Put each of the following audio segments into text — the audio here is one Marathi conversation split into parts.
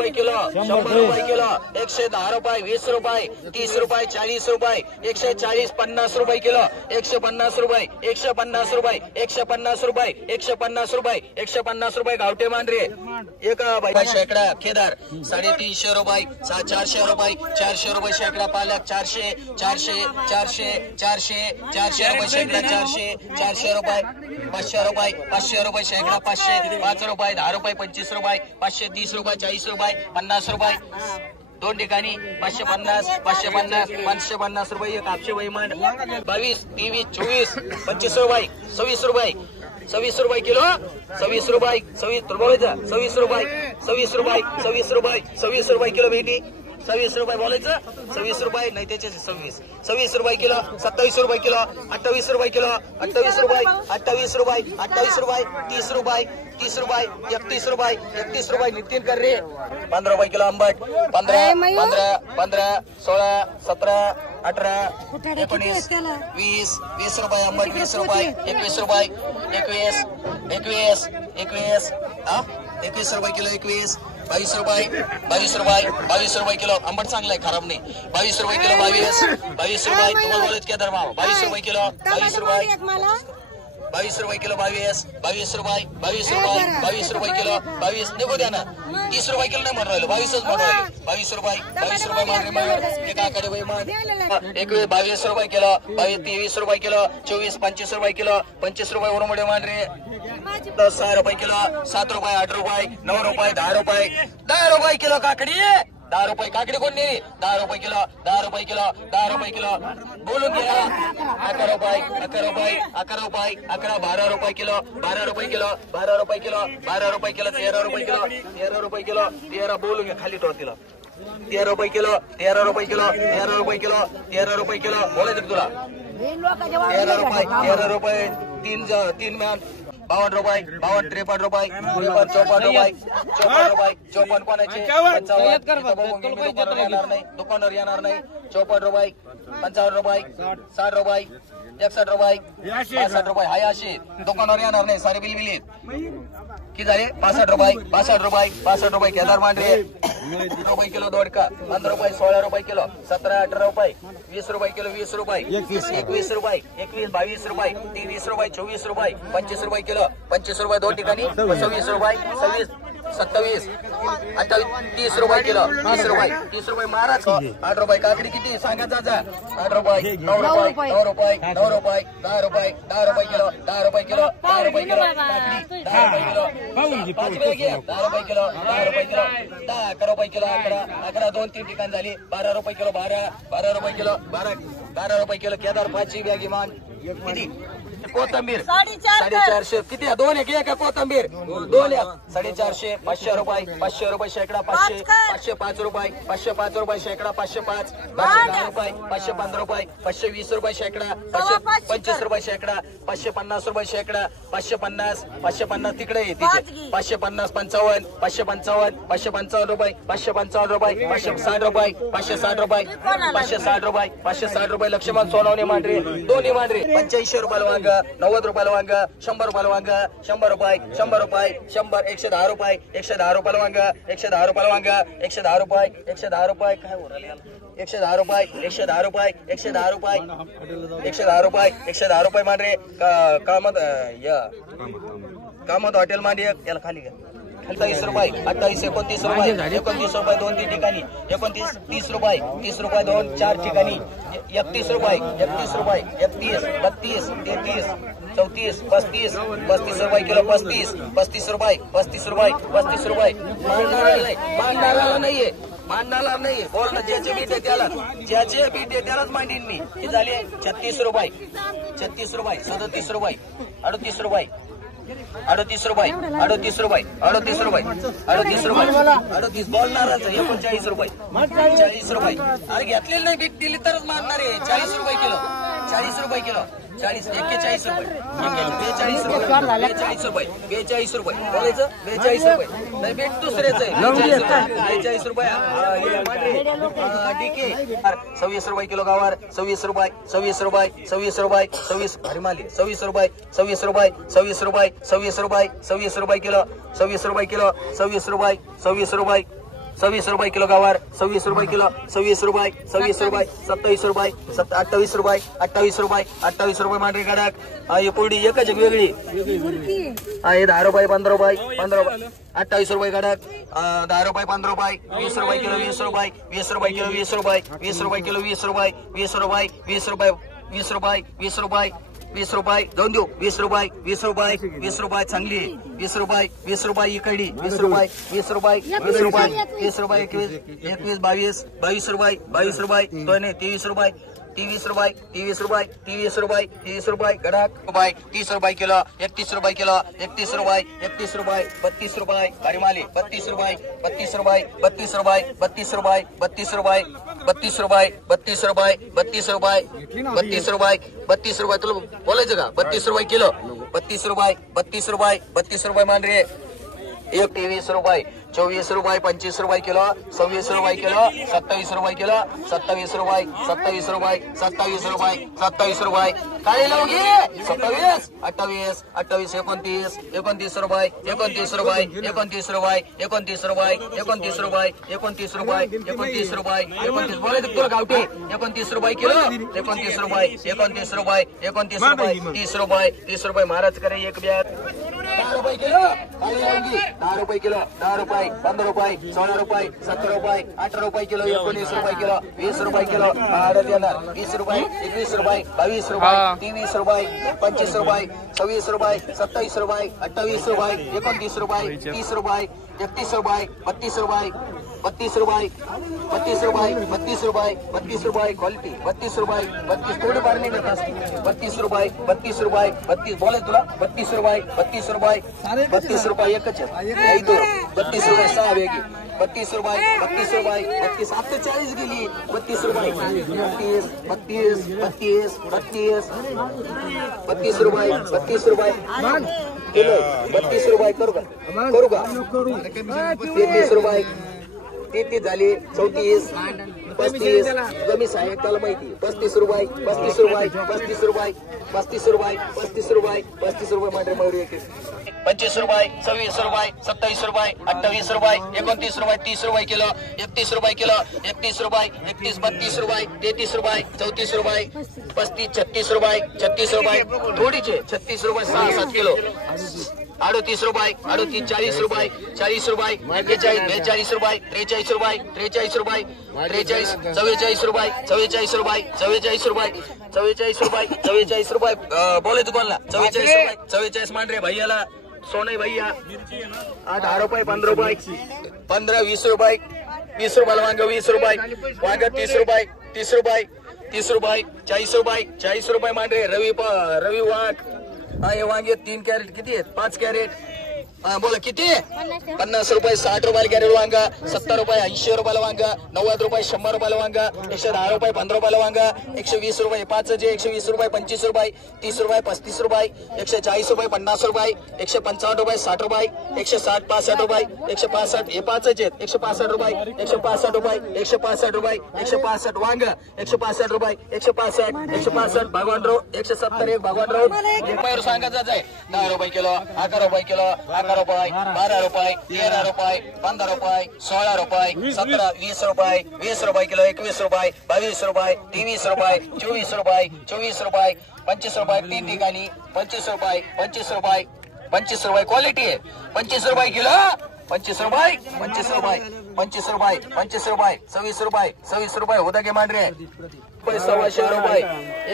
रुपये किलो, 100 रुपये किलो, 110 रुपये, 20 रुपये, 30 रुपये, 40 रुपये, 140, 50 रुपये किलो, 150 रुपये, 150 रुपये, 150 रुपये, 150 रुपये, 150 रुपये गावठे मांडरे एक बाई शेकडा केदार 350 रुपये, 400 रुपये, 400 रुपये शेकडा पालक 400, 400, 400, 400, 400 रुपये शेकडा 400, 400 रुपये, 500 रुपये, 500 रुपये शेकडा 500, 5 रुपये, 10 रुपये, 25 रुपये, 530 रुपये, 40 रुपये, 50 रुपये दोन ठिकाणी 550, 550, 550 रुपये एक आपशे वैमान 22, 23, 24, 25 रुपये, 26 रुपये, 26 रुपये किलो, 26 रुपये, 26 बोलायचं 26 रुपये, 26 रुपये, 26 रुपये, 26 रुपये किलो भेटी 26 रुपये बोलायचं 26 रुपये नाही त्याचे 26 रुपये किलो, 27 रुपये किलो, 28 रुपये किलो, 28 रुपये, 28 रुपये, 28 रुपये, 30 रुपये, 30 रुपये, 31 रुपये, 31 रुपये नितीन कर रे 15 रुपये किलो आंबट 15, 15, 15, 16, 17, 18, 19, 20, 20 रुपये आंबट 20 रुपये 21 रुपये 21, 21, 21 21 रुपये किलो 21, 22 रुपये 22 रुपये 22 रुपये किलो आंबट चांगला आहे खराब नाही 22 रुपये किलो 22, 22 रुपये तुम्हाला बोलत क्या धर्मा 22 रुपये किलो 22 रुपये 22 रुपये किलो 22, 22 रुपये 22 रुपये 22 रुपये किलो 22 निघू द्या ना 30 रुपये किलो नाही म्हणून राहिलो 22च म्हणून राहिले 22 रुपये 22 रुपये मागे मागे एकाकडे वय मान 21, 22 रुपये किलो 23 रुपये किलो 24, 25 रुपये किलो 25 रुपये उरमुडे मान रे 6 रुपये किलो 7 रुपये 8 रुपये 9 रुपये 10 रुपये 10 रुपये किलो काकडी 10 रुपये काकडी कोण नाही 10 रुपये किलो 10 रुपये किलो 10 रुपये किलो बोलून घ्या 11 रुपये 11 रुपये 11 रुपये 11, 12 रुपये किलो 12 रुपये किलो 12 रुपये किलो 12 रुपये किलो 13 रुपये किलो 13 रुपये किलो 13 बोलून घ्या खाली टोचतीला 13 रुपये किलो 13 रुपये किलो 13 रुपये किलो 13 रुपये किलो बोलायचं तुला 13 रुपये 3 मॅन 52 रुपये 52, 53 रुपये 54 रुपये 54 रुपये 54 कोणाचे 55 येणार नाही दुकानावर येणार नाही 54 रुपये 55 रुपये 60 रुपये 61 रुपये 65 रुपये हाय अशी दुकानावर येणार नाही सारे बिलबिलीत किती झाले 65 रुपये 65 रुपये 65 रुपये केदार मांडरे रुपये किलो दोडका 15 रुपये 16 रुपये किलो 17, 18 रुपये 20 रुपये किलो 20 रुपये 21 रुपये 21, 22 रुपये 23 रुपये 24 रुपये 25 रुपये किलो 25 रुपये दोन ठिकाणी 26 रुपये 26, 27, 28, 30 रुपये किलो 30 रुपये 30 रुपये महाराज 8 रुपये काकडी किती सांगा जाजा 8 रुपये 9 रुपये 9 रुपये 9 रुपये 10 रुपये 10 रुपये किलो 10 रुपये किलो 10 रुपये किलो काकडी 10 रुपये किलो 5 घ्या 10 रुपये किलो 10 रुपये किलो 10, 11 रुपये किलो 11 2, 3 ठिकाण झाली 12 रुपये किलो 12 रुपये किलो 12 रुपये किलो केदार 5 बॅग इमान किती कोथंबीर 450 किती 2 एक कोथंबीर 2 450, 500 रुपये 500 रुपये शेकडा 500, 505 रुपये 505 रुपये शेकडा 505, 510 रुपये 515 रुपये 520 रुपये शेकडा 525 रुपये शेकडा 550 रुपये शेकडा 550, 550 तिकडे येते 550, 55, 555, 555 रुपये 555 रुपये 560 रुपये 560 रुपये 560 रुपये 560 रुपये लक्ष्मण सोनवणे मांडरे दोन्ही मांडरे 85 रुपयाला वांग 90 रुपयाला वांग 100 रुपयाला वांग 100 रुपये 100 रुपये 100 110 रुपये 110 रुपयाला वांग 110 रुपयाला वांग 110 रुपये 110 रुपये काय उरले 110 रुपये 110 रुपये 110 रुपये 110 रुपये 110 रुपये मांडरे कामत हॉटेल मांडरे याला खाली घ्या 28 रुपये 28, 29 रुपये 29 रुपये 2-3 ठिकाणी 29, 30 रुपये 30 रुपये 2-4 ठिकाणी 31 रुपये 31 रुपये 31, 32, 33, 34, 35, 35 रुपये किलो 35 रुपये 35 रुपये 35 रुपये मांडणारा नाहीये मांडणारा नाही बोल ना ज्याचे बीट आहे त्यालाच मांडीन मी हे झाले 36 रुपये 36 रुपये 37 रुपये 38 रुपये 38 रुपये 38 रुपये 38 रुपये 38 रुपये 38 बोलणारच 39 रुपये 40 रुपये अरे घेतलेली नाही बीट दिली तरच मारणार आहे 40 रुपये किलो 40 रुपये किलो 40, 41 रुपये 42 रुपये 42 रुपये 42 रुपये बोलायचं 42 रुपये नाही बीट दुसरेच आहे 42 रुपये डीके 26 रुपये किलो गावार 26 रुपये 26 रुपये 26 रुपये 26 हरिमाली 26 रुपये 26 रुपये 26 रुपये 26 रुपये 26 रुपये किलो 26 रुपये किलो 26 रुपये 26 रुपये 26 रुपये किलो गवार, 26 रुपये किलो, 26 रुपये, 27 रुपये, 28 रुपये, 28 रुपये, 28 रुपये, 28 रुपये मांडरी कडक. ही पुरडी एकच वेगळी. हे 10 रुपये, 15 रुपये, 15 रुपये, 28 रुपये कडक. 10 रुपये, 15 रुपये, 20 रुपये किलो, 20 रुपये, 20 रुपये किलो, 20 रुपये, 20 रुपये किलो, 20 रुपये, 20 रुपये, 20 रुपये, 20 रुपये, 20 रुपये, 20 रुपये जाऊन देऊ. 20 रुपये, 20 रुपये, 20 रुपये चांगली. 20 रुपये, 20 रुपये इकडी. 20 रुपये, 20 रुपये, 20 रुपये, 20 रुपये, 21, 22, 22 रुपये, 22 रुपये, 23 रुपये, 23 रुपये, 23 रुपये, 23 रुपये, 30 रुपये गडाक रुपये, 30 रुपये किलो, 31 रुपये किलो, 31 रुपये, 31 रुपये, 32 रुपये बारीमाली, 32 रुपये, 32 रुपये, 32 रुपये, 32 रुपये, 32 रुपये, 32 रुपये, 32 रुपये, 32 रुपये, 32 रुपये, 32 रुपये तुला बोलायचं का? 32 रुपये किलो, 32 रुपये, 32 रुपये, 32 रुपये मान रे. 23 रुपये, 24 रुपये, 25 रुपये किलो, 26 रुपये किलो, 27 रुपये किलो, 27 रुपये, 27 रुपये, 27 रुपये, 27 रुपये काळी लावगी. 27, 28, 28, 29, 29 रुपये, 29 रुपये, 29 रुपये, 29 रुपये, 29 रुपये, 29 रुपये, 29 रुपये, 29 बोलायचं तुला गावठी. 29 रुपये किलो, 29 रुपये, 29 रुपये, 29 रुपये, 30 रुपये, 30 रुपये महाराज करे एक बॅग. 10 रुपये किलो काळी लावगी. 10 रुपये किलो, 10 रुपये, 15 रुपये, 16 रुपये, 17 रुपये, 18 रुपये किलो, 19 रुपये किलो, 20 रुपये किलो आडत येणार. 20 रुपये, 21 रुपये, 22 रुपये, 23 रुपये, 25 रुपये, 26 रुपये, 27 रुपये, 28 रुपये, 29 रुपये, 30 रुपये, 31 रुपये, 32 रुपये, 32 रुपये, 32 रुपये, 32 रुपये, 32 रुपये क्वालिटी. 32 रुपये, 32 थोडी बार नाही करत. 32 रुपये, 32 रुपये, 32 बोलाय तुला. 32 रुपये, 32 रुपये, 32 रुपये एकच आहे. 32 रुपये 6 वेगळी. 32 रुपये, 32 रुपये, 32 आता 40 गेली. 32 रुपये, 32, 32, 32, 32, 32 रुपये, 32 रुपये किलो, 32 रुपये करू का? करू का? 33 रुपये, 33 झाली. 34, 35 कमी सहाय्यक त्याला माहिती. 35 रुपये, 35 रुपये, 35 रुपये, 35 रुपये, 35 रुपये, 35 रुपये मध्ये मयुरी येते. 25 रुपये, 26 रुपये, 27 रुपये, 28 रुपये, 29 रुपये, 30 रुपये किलो, 31 रुपये किलो, 31 रुपये, 31, 32 रुपये, 33 रुपये, 34 रुपये, 35, 36 रुपये, 36 रुपये थोडीचे. 36 रुपये 6-7 किलो. 38 रुपये, 38, 40 रुपये, 40 रुपये, 41, 42 रुपये, 43 रुपये, 43 रुपये, 43, 44 रुपये, 44 रुपये, 44 रुपये, 44 रुपये, 44 रुपये बोले तू कोणला? 44 रुपये, 44 मान रे भैयाला. सोने भैया 10 रुपये, 15 रुपये, 15, 20 रुपये, 20 रुपये वांग, 20 रुपये वांग, 30 रुपये, 30 रुपये, 30 रुपये, 40 रुपये, 40 रुपये मान रे. रवी वाघ हे वांगे 3 कॅरेट किती आहेत? 5 कॅरेट. बोला किती? 50 रुपये, 60 रुपयाला कॅरेट वांगा, 70 रुपये, 80 रुपयाला वांगा, 90 रुपये, 100 रुपयाला वांगा, 110 रुपये, 15 रुपयाला वांगा, 120 रुपये 5 जे, 120 रुपये, 25 रुपये, 30 रुपये, 35 रुपये, 140 रुपये, 50 रुपये, 155 रुपये, 60 रुपये, 160, 65 रुपये, 165 हे 5 आहेत. 165 रुपये, 165 रुपये, 165 रुपये, 165 वांग, 165 रुपये, 165, 165 भगवानराव, 170 एक भगवानराव सांगायचं आहे. 10 रुपये किलो, 11 रुपये किलो, 11 रुपये, 12 रुपये, 13 रुपये, 15 रुपये, 16 रुपये, 17, 20 रुपये, 20 रुपये किलो, 21 रुपये, 22 रुपये, 23 रुपये, 24 रुपये, 24 रुपये, 25 रुपये 3 ठिकाणी, 25 रुपये, 25 रुपये, 25 रुपये क्वालिटी आहे. 25 रुपये किलो, 25 रुपये, 25 रुपये, 25 रुपये, 25 रुपये, 26 रुपये, 26 रुपये होता के मांडरे. 125 रुपये,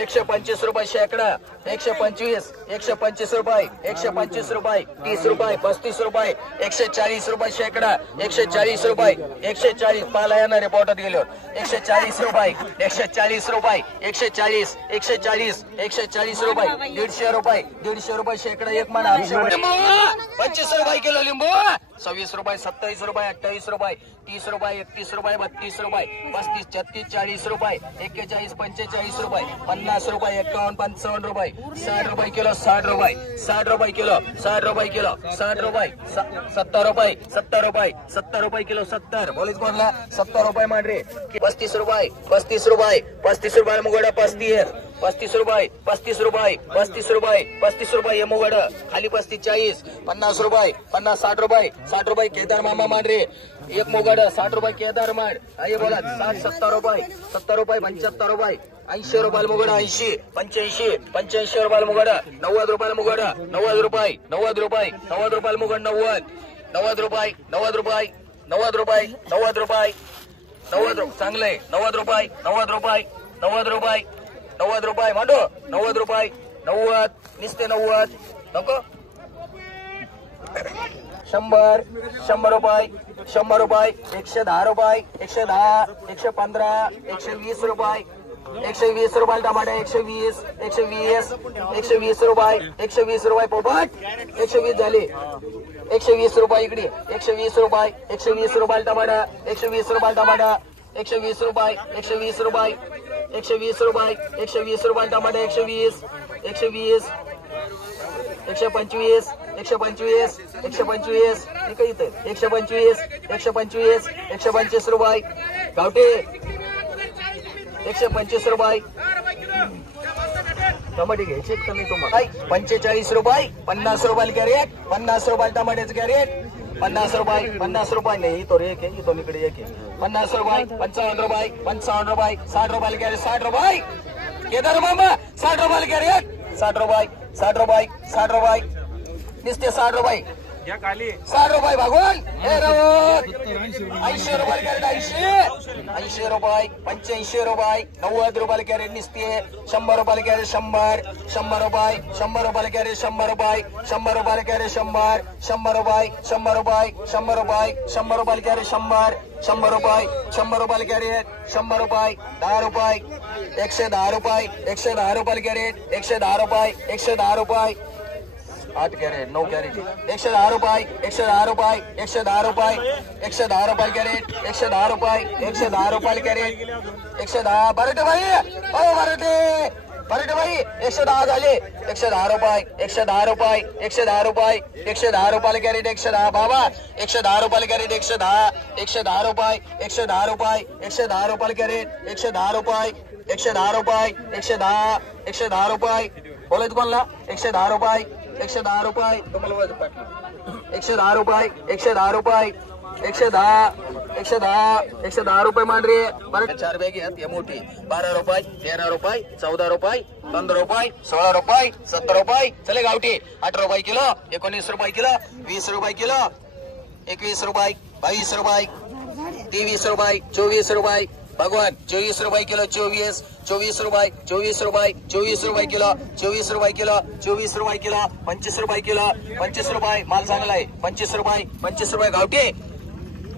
125 रुपये शेकडा, 125, 125 रुपये, 125 रुपये, 30 रुपये, 35 रुपये, 140 रुपये शेकडा, 140 रुपये, 140 पाला येणार आहे पोटात गेल्यावर. 140 रुपये, 140 रुपये, 140, 140, 140 रुपये, 150 रुपये, 150 रुपये शेकडा एक म्हणा. 25 रुपये किलो लिंबू, 26 रुपये, 27 रुपये, 28 रुपये, 30 रुपये, 31 रुपये, 32 रुपये, 35, 36, 40 रुपये, 41, 45 रुपये, 50 रुपये, 51, 55 रुपये, 60 रुपये किलो, 60 रुपये, 60 रुपये किलो, 60 रुपये किलो, 60 रुपये, 70 रुपये, 70 रुपये, 70 रुपये किलो, 70 बोलीच कोणला 70 रुपये मांडरे. 35 रुपये, 35 रुपये, 35 रुपये मुगोडा 35, 35 रुपये 35 रुपये 35 रुपये 35 रुपये मुगड खाली 35 40 50 रुपये 50 60 रुपये 60 रुपये केदार मामा मांडरे एक मुगड 60 रुपये केदार मांड आई बोला 60 70 रुपये 70 रुपये 75 रुपये 80 रुपये मुगड 80 85 85 रुपये मुगड 90 रुपये मुगड 90 रुपये 90 रुपये 90 रुपये मुगड 90 रुपये 90 रुपये 90 रुपये 90 रुपये 90 चांगले 90 रुपये 90 रुपये 90 रुपये 90 रुपये मांडो 90 रुपये 90 निस्ते 90 नको 100 100 रुपये 100 रुपये 110 रुपये 110 115 120 रुपये 120 रुपये टमाटे 120 120 120 रुपये 120 रुपये पोपट 120 झाले 120 रुपये इकडे 120 रुपये 120 रुपये टमाटा 120 रुपये टमाटा 120 रुपये 120 रुपये 120 रुपये 120 रुपये टमाटे 120 120 125 125 125 इकडे 125 125 125 रुपये गावटे 125 रुपये टमाटे घ्यायचे कमी तुम्हाला 45 रुपये 50 रुपये कॅरेट 50 रुपये टमाट्याचं कॅरेट 50 रुपये नाही तो एक आहे तो इकडे एक आहे 50 रुपये 55 रुपये 55 रुपये 60 रुपये कॅरेट 60 रुपये केदार मामा 60 रुपये कॅरेट 60 रुपये 60 रुपये 60 रुपये निस्ते 60 रुपये 60 रुपये भागवान 80 रुपये कॅरेट 80 रुपये 85 रुपये 90 रुपये कॅरेट निसते 100 रुपये कॅरेट 100 100 रुपये 100 रुपये कॅरेट 100 रुपये 100 रुपये कॅरेट 100 100 रुपये 100 रुपये 100 रुपये 100 रुपये कॅरेट 100 100 रुपये 100 रुपये कॅरेट 100 रुपये 10 रुपये 110 रुपये 110 रुपये कॅरेट 110 रुपये 110 रुपये 8 कॅरेट 9 कॅरेट 110 रुपये 110 रुपये 110 रुपये 110 रुपये कॅरेट 110 रुपये 110 रुपये कॅरेट 110 बरटे भाई ओ बरटे भाई 110 झाले 110 रुपये 110 रुपये 110 रुपये 110 रुपये कॅरेट 110 बाबा 110 रुपये कॅरेट 110 रुपये 110 रुपये 110 रुपये कॅरेट 110 रुपये 110 रुपये 110 रुपये बोलत कोणला 110 रुपये 110 रुपये तुम्हाला 110 रुपये 110 रुपये 110 रुपये मांडरे बरं 4 बॅग आहेत या मोठी 12 रुपये 13 रुपये 14 रुपये 15 रुपये 16 रुपये 17 रुपये चले गावठी 18 रुपये किलो 19 रुपये किलो 20 रुपये किलो 21 रुपये 22 रुपये 23 रुपये 24 रुपये भगवान 24 रुपये किलो 24 रुपये 24 रुपये 24 रुपये किलो 24 रुपये किलो 24 रुपये किलो 25 रुपये किलो 25 रुपये माल चांगला आहे 25 रुपये गावठी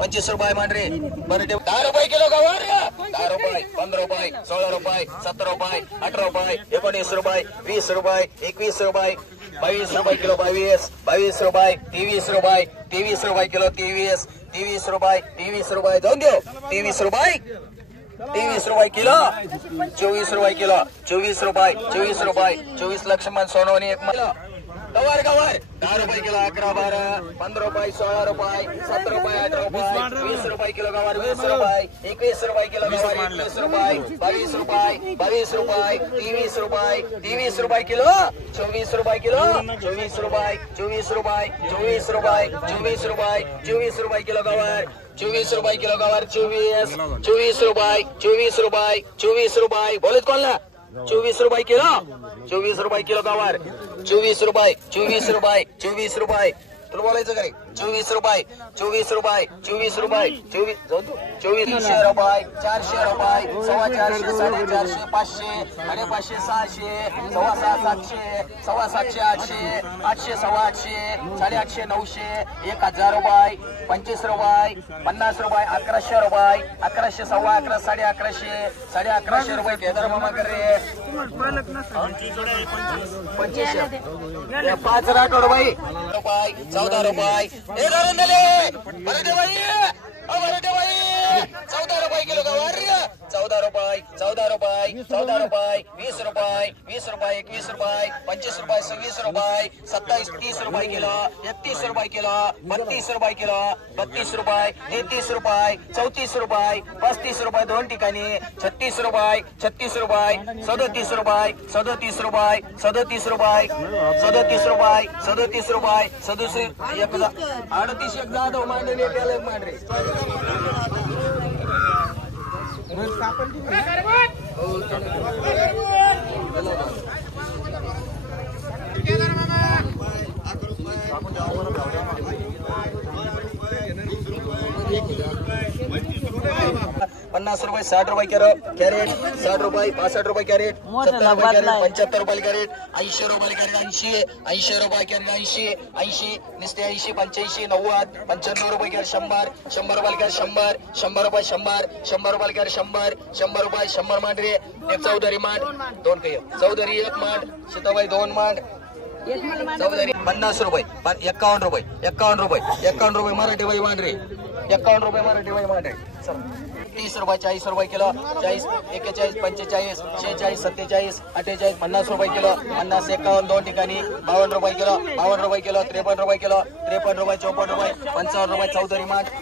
25 रुपये मांडरे बरं 10 रुपये किलो गवार 10 रुपये 15 रुपये 16 रुपये 17 रुपये 18 रुपये 19 रुपये 20 रुपये 21 रुपये 22 रुपये किलो 22 रुपये 23 रुपये 23 रुपये किलो 23 रुपये जाऊन देऊ 23 रुपये किलो 24 रुपये किलो 24 रुपये 24 लक्ष्मण सोनवणी एक मला गवार 10 रुपये किलो 11 12 15 रुपये 16 रुपये 17 रुपये 18 रुपये 20 रुपये किलो गवार 20 रुपये 21 रुपये किलो गवार 21 रुपये 22 रुपये 23 रुपये किलो 24 रुपये किलो 24 रुपये किलो गवार 24 रुपये किलो गवार 24 रुपये बोलत कोणला 24 रुपये किलो 24 रुपये किलो गवार 24 रुपये तुला बोलायचं का रे 24 रुपये 300 रुपये 400 रुपये 450 रुपये 450 500 550 600 700 700 800 800 800 900 1000 रुपये 25 रुपये 50 रुपये 1100 रुपये 1100 11.5 1100 रुपये केदार मामा कर रे 25 5 राठोड भाई 14 रुपये हे करून दिले बरटे भाई 14 रुपये किलो गवार 14 रुपये 14 रुपये 14 रुपये 20 रुपये 20 रुपये 21 रुपये 25 रुपये 26 रुपये 27 30 रुपये किलो 31 रुपये किलो 32 रुपये किलो 32 रुपये 33 रुपये 34 रुपये 35 रुपये दोन ठिकाणी 36 रुपये 36 रुपये 37 रुपये 37 रुपये 37 रुपये 37 रुपये 37 रुपये 38 एक जाधव मांडले त्याला मांडरे पन्नास रुपये 60 रुपये कॅरेट 60 रुपये 65 रुपये कॅरेट 70 रुपये कॅरेट 75 रुपये कॅरेट 80 रुपये कॅरेट 80 रुपये कॅरेट 80 नुसते 80 85 90 95 रुपये कॅरेट 100 रुपये कॅरेट 100 रुपये 100 रुपये कॅरेट 100 रुपये 100 मांड रे एक चौधरी मांड दोन काही चौधरी एक मांड सीताबाई दोन मांड चौधरी 50 रुपये 51 रुपये मराठी बाई मांड रे 51 रुपये मराठी बाई मांड रे 30 रुपये 40 रुपये किलो 40 41 45 46 47 48 50 रुपये किलो 50 51 दोन ठिकाणी 52 रुपये किलो 53 रुपये किलो 53 रुपये 54 रुपये 55 रुपये चौधरी माठ